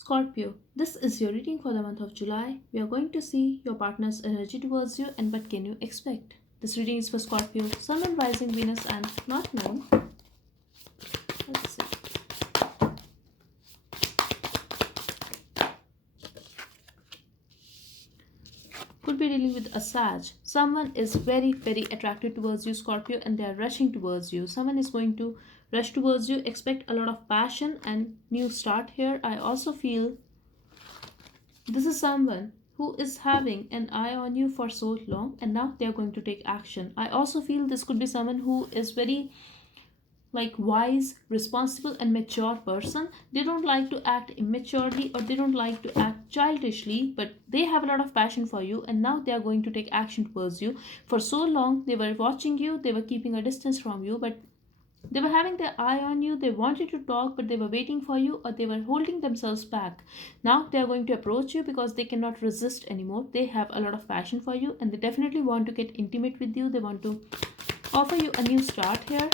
Scorpio, this is your reading for the month of July. We are going to see your partner's energy towards you and what can you expect. This reading is for Scorpio, Sun and Rising Venus and North Node. Let's see. Could be dealing with a Sag. Someone is very, very attracted towards you, Scorpio, and they are rushing towards you. Someone is going to rush towards you. Expect a lot of passion and new start here. I also feel this is someone who is having an eye on you for so long and now they are going to take action. I also feel this could be someone who is very wise, responsible and mature person. They don't like to act immaturely or they don't like to act childishly, but they have a lot of passion for you and now they are going to take action towards you. For so long they were watching you, they were keeping a distance from you, but they were having their eye on you. They wanted to talk, but they were waiting for you or they were holding themselves back. Now they are going to approach you because they cannot resist anymore. They have a lot of passion for you and they definitely want to get intimate with you. They want to offer you a new start here.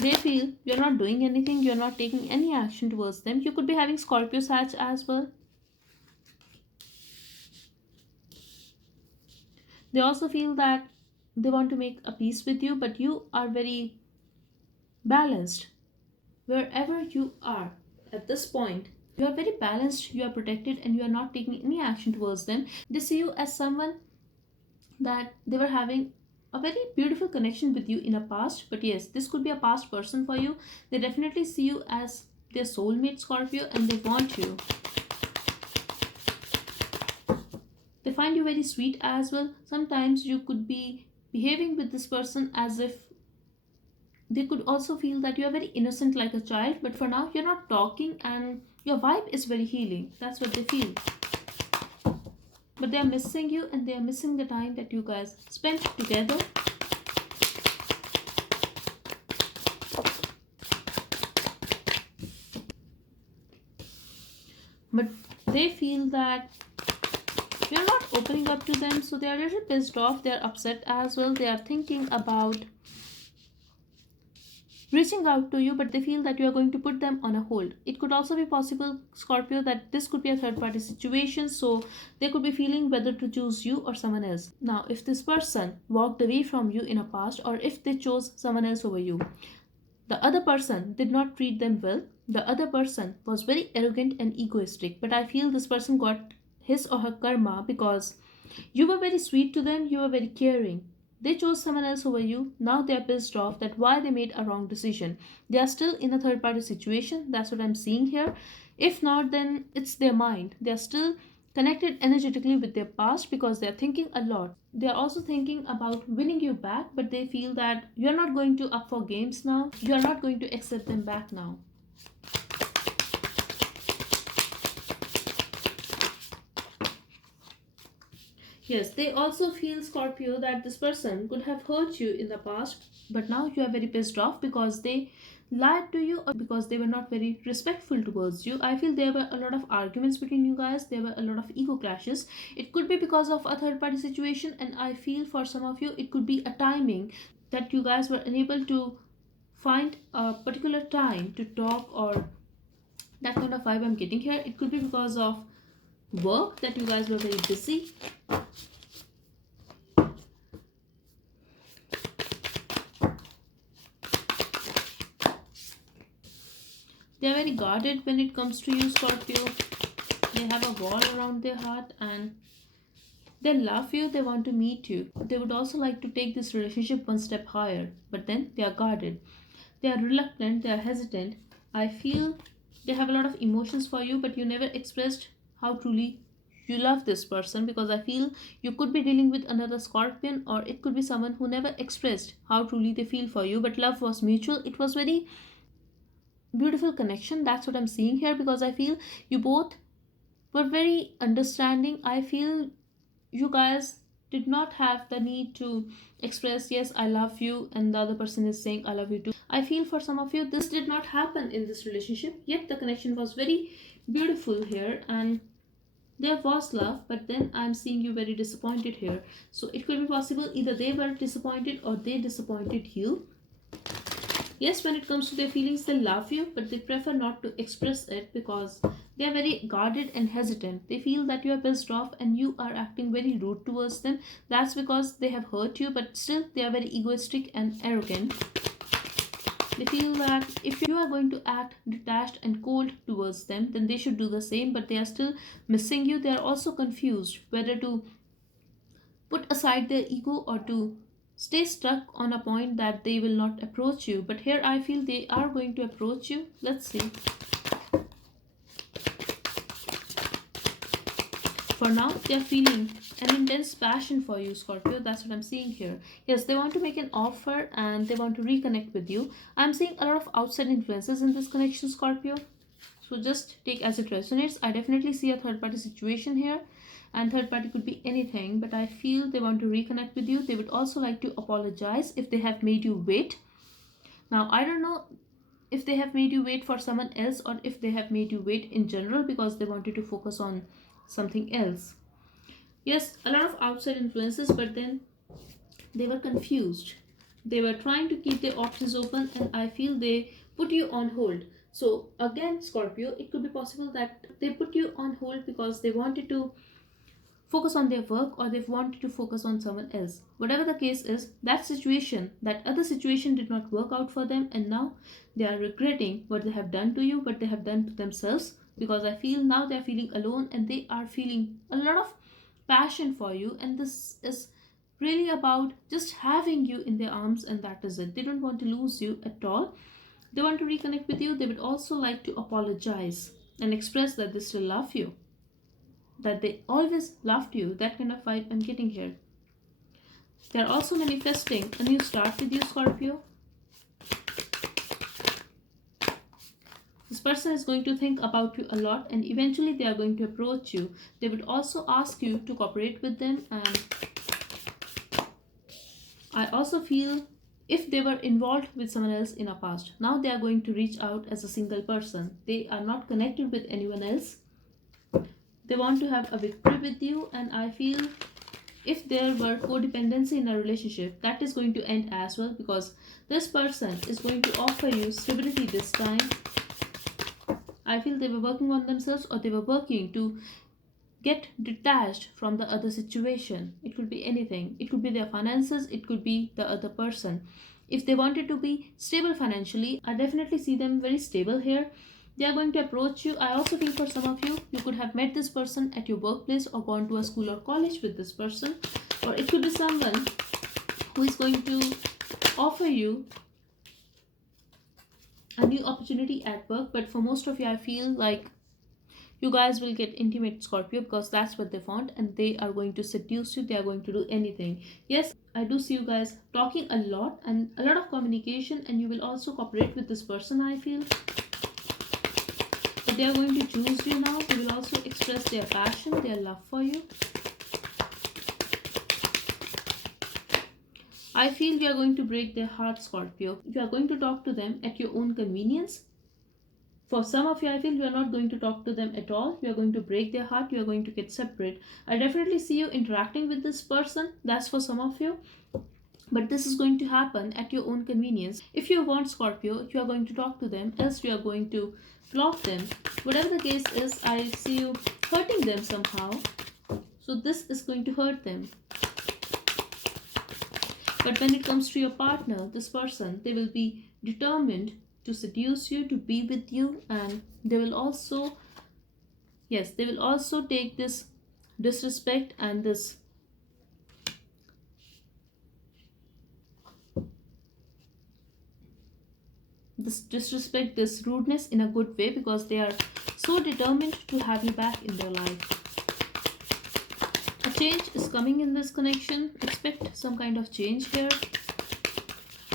They feel you're not doing anything, you're not taking any action towards them. You could be having Scorpio Sag as well. They also feel that they want to make a peace with you, but you are very balanced. Wherever you are at this point, you are very balanced, you are protected, and you are not taking any action towards them. They see you as someone that they were having a very beautiful connection with you in a past, but yes, this could be a past person for you. They definitely see you as their soulmate, Scorpio, and they want you. They find you very sweet as well. Sometimes you could be behaving with this person as if they could also feel that you are very innocent like a child, but for now you're not talking and your vibe is very healing. That's what they feel. But they are missing you and they are missing the time that you guys spent together. But they feel that you're not opening up to them, so they are a little pissed off. They are upset as well. They are thinking about reaching out to you, but they feel that you are going to put them on a hold. It could also be possible, Scorpio, that this could be a third party situation, so they could be feeling whether to choose you or someone else. Now, if this person walked away from you in a past, or if they chose someone else over you, the other person did not treat them well. The other person was very arrogant and egoistic, but I feel this person got his or her karma because you were very sweet to them, you were very caring. They chose someone else over you. Now they are pissed off that why they made a wrong decision. They are still in a third party situation. That's what I'm seeing here. If not, then it's their mind. They are still connected energetically with their past because they are thinking a lot. They are also thinking about winning you back, but they feel that you're not going to up for games now. You're not going to accept them back now. Yes, they also feel, Scorpio, that this person could have hurt you in the past, but now you are very pissed off because they lied to you or because they were not very respectful towards you. I feel there were a lot of arguments between you guys, there were a lot of ego clashes. It could be because of a third party situation, and I feel for some of you, it could be a timing that you guys were unable to find a particular time to talk, or that kind of vibe I'm getting here. It could be because of work that you guys were very busy. They are very guarded when it comes to you, Scorpio. They have a wall around their heart and they love you, they want to meet you. They would also like to take this relationship one step higher, but then they are guarded. They are reluctant, they are hesitant. I feel they have a lot of emotions for you, but you never expressed how truly you love this person, because I feel you could be dealing with another Scorpion, or it could be someone who never expressed how truly they feel for you, but love was mutual. It was very beautiful connection. That's what I'm seeing here, because I feel you both were very understanding. I feel you guys did not have the need to express, yes, I love you, and the other person is saying, I love you too. I feel for some of you, this did not happen in this relationship, yet the connection was very beautiful here, and there was love, but then I'm seeing you very disappointed here. So it could be possible either they were disappointed or they disappointed you. Yes, when it comes to their feelings, they love you, but they prefer not to express it because they are very guarded and hesitant. They feel that you are pissed off and you are acting very rude towards them. That's because they have hurt you, but still they are very egoistic and arrogant. They feel that if you are going to act detached and cold towards them, then they should do the same, but they are still missing you. They are also confused whether to put aside their ego or to stay stuck on a point that they will not approach you. But here I feel they are going to approach you. Let's see. For now, they are feeling an intense passion for you, Scorpio. That's what I'm seeing here. Yes, they want to make an offer and they want to reconnect with you. I'm seeing a lot of outside influences in this connection, Scorpio. So just take as it resonates. I definitely see a third party situation here, and third party could be anything, but I feel they want to reconnect with you. They would also like to apologize if they have made you wait. Now, I don't know if they have made you wait for someone else or if they have made you wait in general because they wanted to focus on something else. Yes, a lot of outside influences, but then they were confused. They were trying to keep their options open, and I feel they put you on hold. So, again, Scorpio, it could be possible that they put you on hold because they wanted to focus on their work or they wanted to focus on someone else. Whatever the case is, that situation, that other situation did not work out for them, and now they are regretting what they have done to you, what they have done to themselves. Because I feel now they are feeling alone and they are feeling a lot of passion for you, and this is really about just having you in their arms, and that is it. They don't want to lose you at all. They want to reconnect with you. They would also like to apologize and express that they still love you, that they always loved you. That kind of vibe I'm getting here. They're also manifesting a new start with you, Scorpio. This person is going to think about you a lot and eventually they are going to approach you. They would also ask you to cooperate with them, and I also feel if they were involved with someone else in a past, now they are going to reach out as a single person. They are not connected with anyone else. They want to have a victory with you, and I feel if there were codependency in a relationship, that is going to end as well because this person is going to offer you stability this time. I feel they were working on themselves or they were working to get detached from the other situation. It could be anything. It could be their finances, it could be the other person. If they wanted to be stable financially, I definitely see them very stable here. They are going to approach you. I also feel for some of you, you could have met this person at your workplace or gone to a school or college with this person, or it could be someone who is going to offer you a new opportunity at work. But for most of you, I feel like you guys will get intimate, Scorpio, because that's what they want, and they are going to seduce you. They are going to do anything. Yes, I do see you guys talking a lot and a lot of communication, and you will also cooperate with this person, I feel. But they are going to choose you now. They will also express their passion, their love for you. I feel we are going to break their heart, Scorpio. You are going to talk to them at your own convenience. For some of you, I feel you are not going to talk to them at all. You are going to break their heart. You are going to get separate. I definitely see you interacting with this person. That's for some of you. But this is going to happen at your own convenience. If you want, Scorpio, you are going to talk to them. Else you are going to block them. Whatever the case is, I see you hurting them somehow. So this is going to hurt them. But when it comes to your partner, this person, they will be determined to seduce you, to be with you, and they will also, yes, they will also take this disrespect and this disrespect, this rudeness in a good way because they are so determined to have you back in their life. A change is coming in this connection. Expect some kind of change here.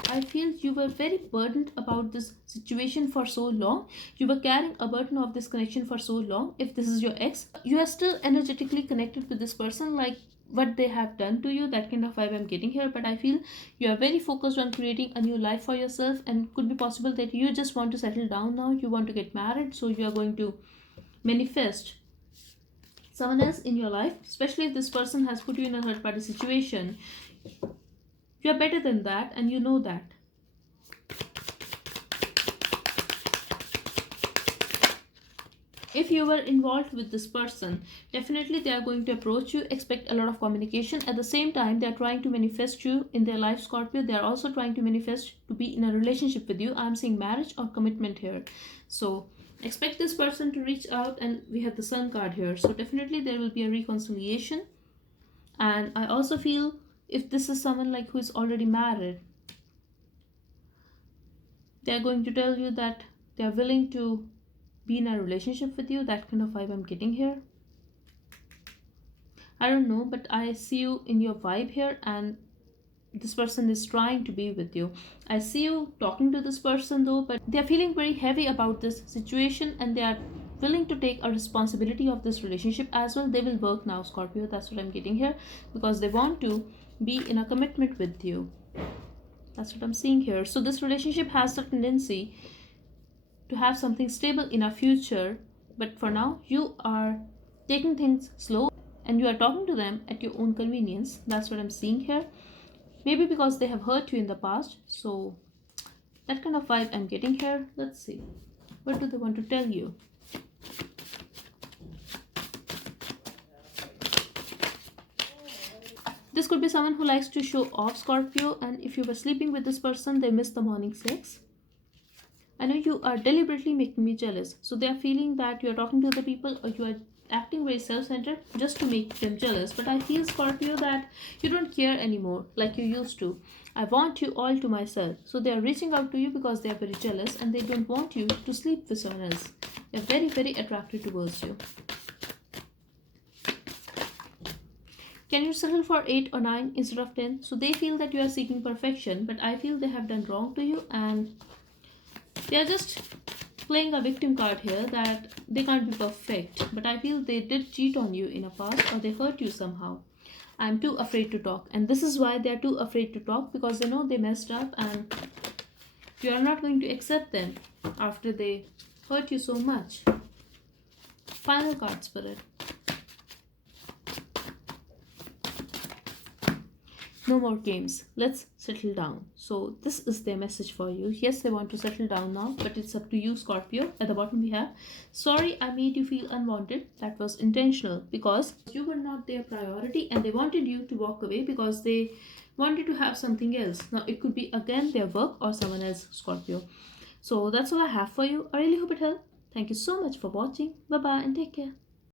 I feel you were very burdened about this situation for so long. You were carrying a burden of this connection for so long. If this is your ex, you are still energetically connected with this person, like what they have done to you. That kind of vibe I'm getting here. But I feel you are very focused on creating a new life for yourself, and could be possible that you just want to settle down now. You want to get married, so you are going to manifest someone else in your life, especially if this person has put you in a third party situation. You are better than that, and you know that. If you were involved with this person, definitely they are going to approach you. Expect a lot of communication. At the same time, they are trying to manifest you in their life, Scorpio. They are also trying to manifest to be in a relationship with you. I'm seeing marriage or commitment here. So expect this person to reach out, and we have the Sun card here. So definitely there will be a reconciliation. And I also feel if this is someone like who is already married, they are going to tell you that they are willing to be in a relationship with you. That kind of vibe I'm getting here. I don't know, but I see you in your vibe here, and this person is trying to be with you. I see you talking to this person though, but they are feeling very heavy about this situation, and they are willing to take a responsibility of this relationship as well. They will work now, Scorpio. That's what I'm getting here, because they want to be in a commitment with you. That's what I'm seeing here. So this relationship has a tendency to have something stable in our future, but for now you are taking things slow and you are talking to them at your own convenience. That's what I'm seeing here. Maybe because they have hurt you in the past. So that kind of vibe I'm getting here. Let's see, what do they want to tell you? This could be someone who likes to show off, Scorpio, and if you were sleeping with this person, they missed the morning sex. I know you are deliberately making me jealous. So they are feeling that you are talking to other people, or you are acting very self-centered just to make them jealous. But I feel, Scorpio, that you don't care anymore like you used to. I want you all to myself. So they are reaching out to you because they are very jealous and they don't want you to sleep with someone else. They are very, very attracted towards you. Can you settle for 8 or 9 instead of 10? So they feel that you are seeking perfection, but I feel they have done wrong to you, and they are just playing a victim card here, that they can't be perfect. But I feel they did cheat on you in a past, or they hurt you somehow. I'm too afraid to talk. And this is why they are too afraid to talk, because they know they messed up and you are not going to accept them after they hurt you so much. Final card, Spirit. No more games. Let's settle down. So this is their message for you. Yes, they want to settle down now, but it's up to you, Scorpio. At the bottom we have, sorry I made you feel unwanted. That was intentional because you were not their priority and they wanted you to walk away because they wanted to have something else. Now it could be again their work or someone else, Scorpio. So that's all I have for you. I really hope it helped. Thank you so much for watching. Bye bye and take care.